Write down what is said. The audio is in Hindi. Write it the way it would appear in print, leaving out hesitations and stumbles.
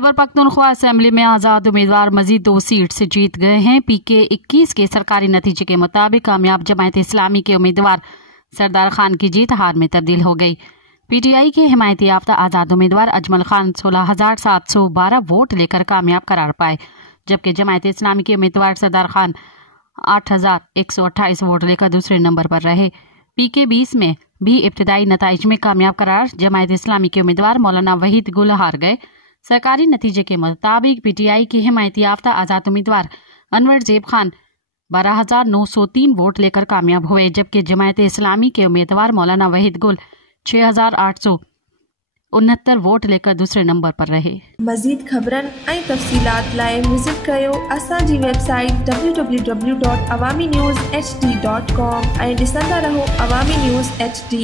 खैबर पख्तूनख्वा असेंबली में आजाद उम्मीदवार मजीद 2 सीट से जीत गए हैं। पीके 21 के सरकारी नतीजे के मुताबिक कामयाब जमायत इस्लामी के उम्मीदवार सरदार खान की जीत हार में तब्दील हो गई। पीटीआई के हिमायती याफ्ता आजाद उम्मीदवार अजमल खान 16,712 वोट लेकर कामयाब करार पाए, जबकि जमायत इस्लामी के उम्मीदवार सरदार खान 8,128 वोट लेकर दूसरे नंबर पर रहे। पीके 20 में भी इब्तदाई नताइज में कामयाब करार जमायत इस्लामी के उम्मीदवार मौलाना वहीद गुल हार गए। सरकारी नतीजे के मुताबिक पीटीआई के हिमायती याफ्ता आजाद उम्मीदवार अनवर जेब खान 12,903 वोट लेकर कामयाब हुए, जबकि जमायत इस्लामी के उम्मीदवार मौलाना वहीद गुल 6,869 वोट लेकर दूसरे नंबर पर रहे। मजीद खबरन ऐं तफ़सीलात लाइ विज़िट कयो असांजी वेबसाइट www.awamiNewsHD.com ऐं ॾिसंदा रहो अवामी न्यूज़ HD।